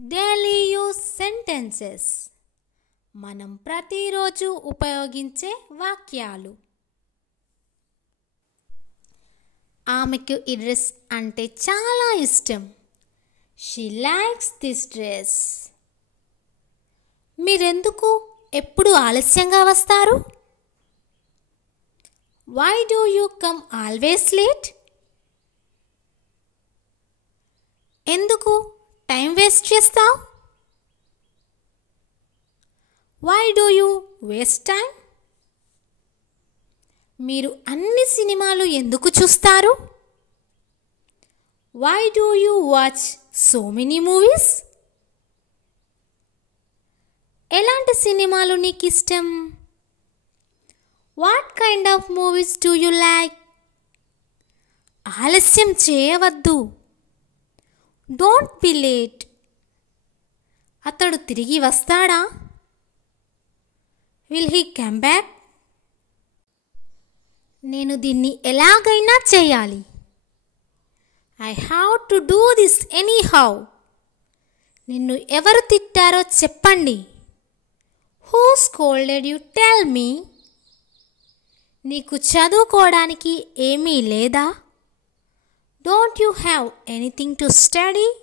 Daily use sentences మనం ప్రతిరోజు ఉపయోగించే వాక్యాలు. ఆమెకు ఈ డ్రెస్ అంటే చాలా ఇష్టం. She likes this dress. మీరెందుకు ఎప్పుడు ఆలస్యంగా వస్తారు? Why do you come always late? ఎందుకు టైం వేస్ట్ చేస్తావు? Why do you waste time? మీరు అన్ని సినిమాలు ఎందుకు చూస్తారు? Why do you watch so many movies? ఎలాంటి సినిమాలు నీకు ఇష్టం? What kind of movies do you like? ఆలస్యం చేయవద్దు. Don't be late. అతడు తిరిగి వస్తాడా? Will he come back? నేను దీన్ని ఎలాగైనా చేయాలి. I have to do this anyhow. నిన్ను ఎవరు తిట్టారో చెప్పండి. Who scolded you? Tell me. నీకు చదువుకోవడానికి ఏమీ లేదా? Don't you have anything to study?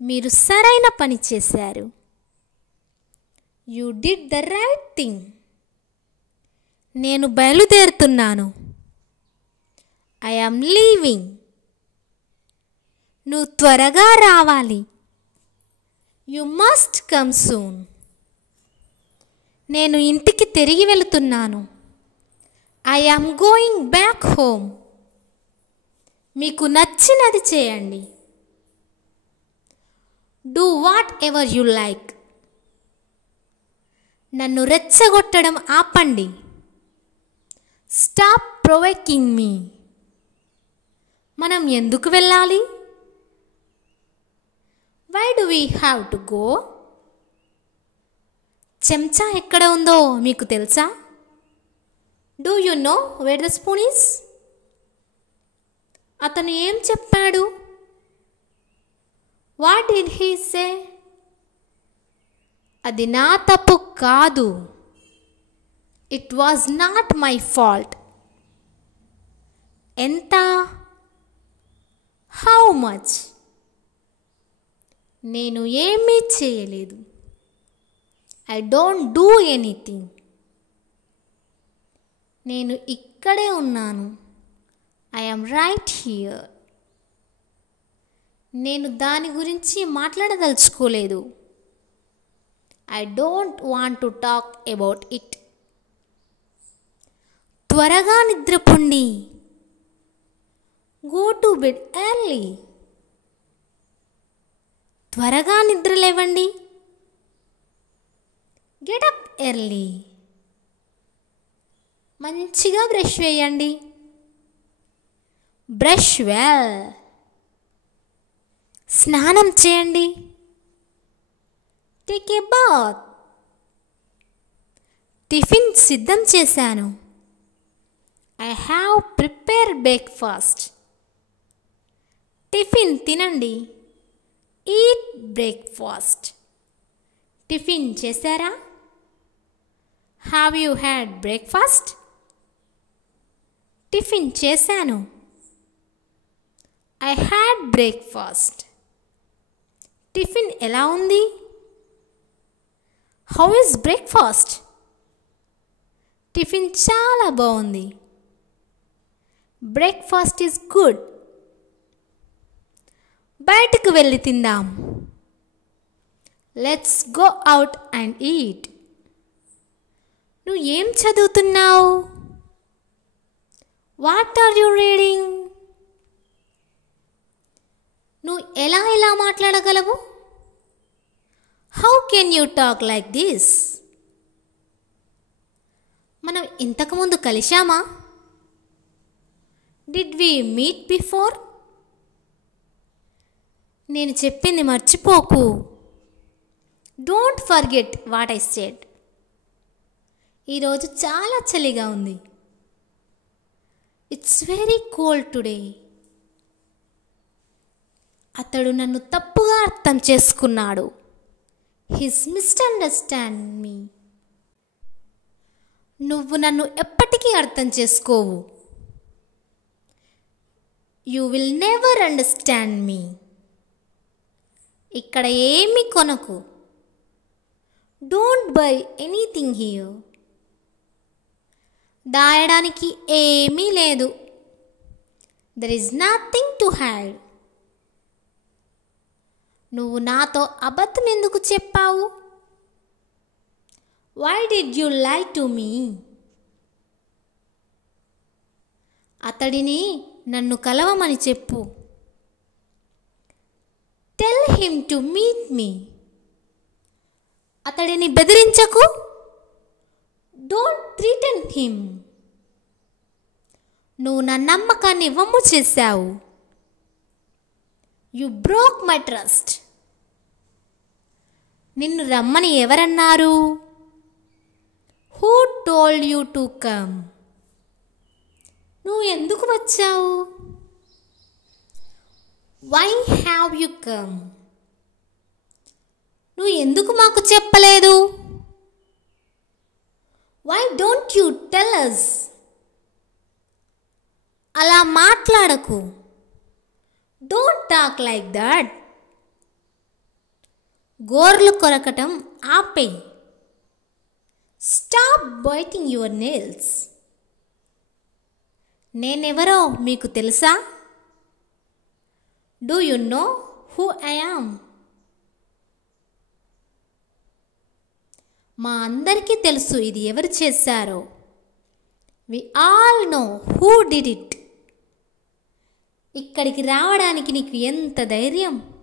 మీరు సరైన పని చేశారు. You did the right thing. నేను బయలుదేరుతున్నాను. I am leaving. నువ్వు త్వరగా రావాలి. You must come soon. నేను ఇంటికి తిరిగి వెళుతున్నాను. I am going back home. మీకు నచ్చినది చేయండి. Do whatever you like. నన్ను రెచ్చగొట్టడం ఆపండి. Stop provoking me. మనం ఎందుకు వెళ్ళాలి? Why do we have to go? చెంచా ఎక్కడ ఉందో మీకు తెలుసా? Do you know where the spoon is? అతను ఏం చెప్పాడు? What did he say? అది నా తప్పు కాదు. It was not my fault. ఎంత? How much? నేను ఏమీ చేయలేదు. I don't do anything. నేను ఇక్కడే ఉన్నాను. I am right here. నేను దాని గురించి మాట్లాడదలుచుకోలేదు. I don't want to talk about it. త్వరగా నిద్రపోండి. Go to bed early. త్వరగా నిద్ర లేవండి. Get up early. మంచిగా బ్రష్ వేయండి. Brush well. స్నానం చేయండి. Take a bath. టిఫిన్ సిద్ధం చేశాను. I have prepared breakfast. Tiffin తినండి. Eat breakfast. టిఫిన్ చేశారా? Have you had breakfast? Tiffin చేశాను. I had breakfast. టిఫిన్ ఎలా ఉంది? How is breakfast? టిఫిన్ చాలా బాగుంది. Breakfast is good. బయటకు వెళ్ళి తిందాం. Let's go out and eat. నువ్వు ఏం చదువుతున్నావు? What are you reading? నువ్వు ఎలా మాట్లాడగలవు? How can you talk like this? మనం ఇంతకుముందు కలిశామా? Did we meet before? నేను చెప్పింది మర్చిపోకు. Don't forget what I said. ఈరోజు చాలా చలిగా ఉంది. It's very cold today. అతడు నన్ను తప్పుగా అర్థం చేసుకున్నాడు. His misunderstand me. నువ్వు నన్ను ఎప్పటికీ అర్థం చేసుకోవు. You will never understand me. ఇక్కడ ఏమీ కొనకు. Don't buy anything here. దాయడానికి ఏమీ లేదు. There is nothing to hide. నువ్వు నాతో అబద్ధం ఎందుకు చెప్పావు? Why did you lie to me? అతడిని నన్ను కలవమని చెప్పు. Tell him to meet me. అతడిని బెదిరించకు. Don't threaten him. నువ్వు నా నమ్మకాన్ని వమ్ము చేశావు. You broke my trust. నిన్ను రమ్మని ఎవరన్నారు? Who told you to come? నువ్వు ఎందుకు వచ్చావు? Why have you come? నువ్వు ఎందుకు మాకు చెప్పలేదు? Why don't you tell us? అలా మాట్లాడకు. Don't talk like that. గోర్లు కొరకటం ఆపేయ్. Stop biting your nails. నేనెవరో మీకు తెలుసా? Do you know who I am? మా అందరికీ తెలుసు ఇది ఎవరు చేశారో. We all know who did it. ఇక్కడికి రావడానికి నీకు ఎంత ధైర్యం?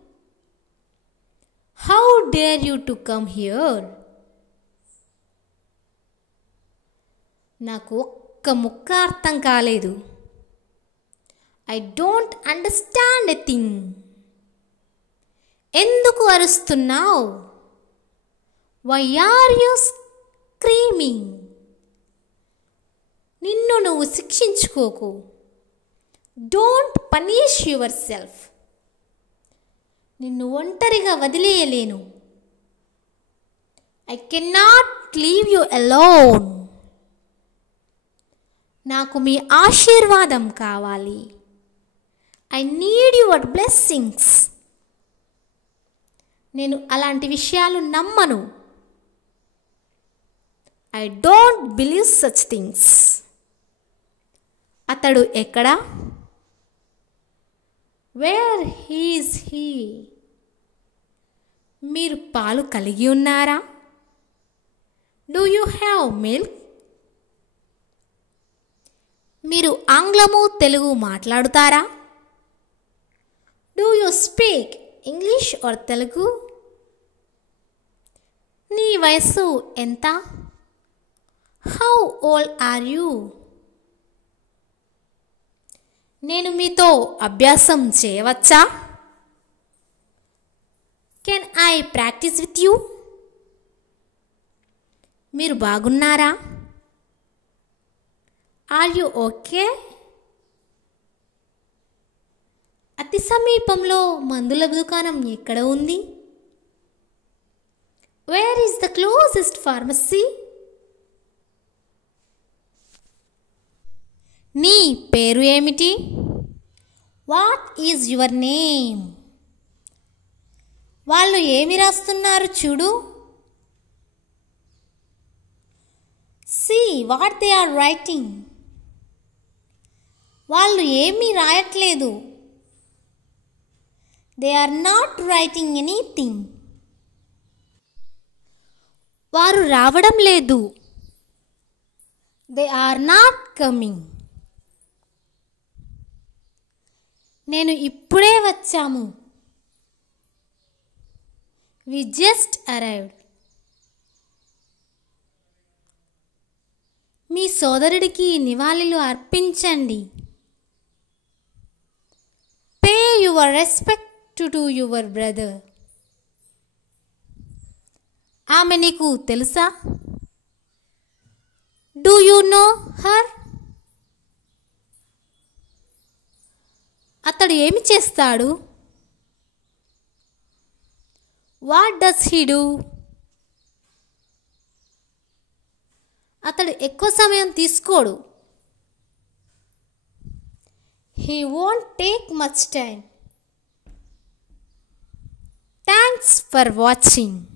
How dare you to come here? నాకు ఒక్క ముక్క అర్థం కాలేదు. I don't understand a thing. ఎందుకు అరుస్తున్నావు? Why are you screaming? నిన్ను నువ్వు శిక్షించుకోకు. Don't punish yourself. నిన్ను ఒంటరిగా వదిలేయలేను. I cannot leave you alone. నాకు మీ ఆశీర్వాదం కావాలి. I need your blessings. నేను అలాంటి విషయాలు నమ్మను. I don't believe such things. అతడు ఎక్కడా? Where he's he? మీరు పాలు కలిగి ఉన్నారా? Do you have milk? మీరు ఆంగ్లము తెలుగు మాట్లాడుతారా? Do you speak English or Telugu? నీ వయస్సు ఎంత? How old are you? నేను మీతో అభ్యాసం చేయవచ్చా? Can I practise with you? మీరు బాగున్నారా? Are you okay? అతి సమీపంలో మందుల దుకాణం ఎక్కడ ఉంది? Where is the closest pharmacy? నీ పేరు ఏమిటి? What is your name? వాళ్ళు ఏమి రాస్తున్నారు చూడు. See what they are writing. వాళ్ళు ఏమీ రాయట్లేదు. They are not writing anything. వారు రావడం లేదు. They are not coming. నేను ఇప్పుడే వచ్చాము. We just arrived. మీ సోదరుడికి నివాళులు అర్పించండి. Pay your respect to your brother. ఆమె నీకు తెలుసా? Do you know her? అతడు ఏమి చేస్తాడు? What does he do? అతడు ఎక్కువ సమయం తీసుకోడు. He won't take much time. Thanks for watching.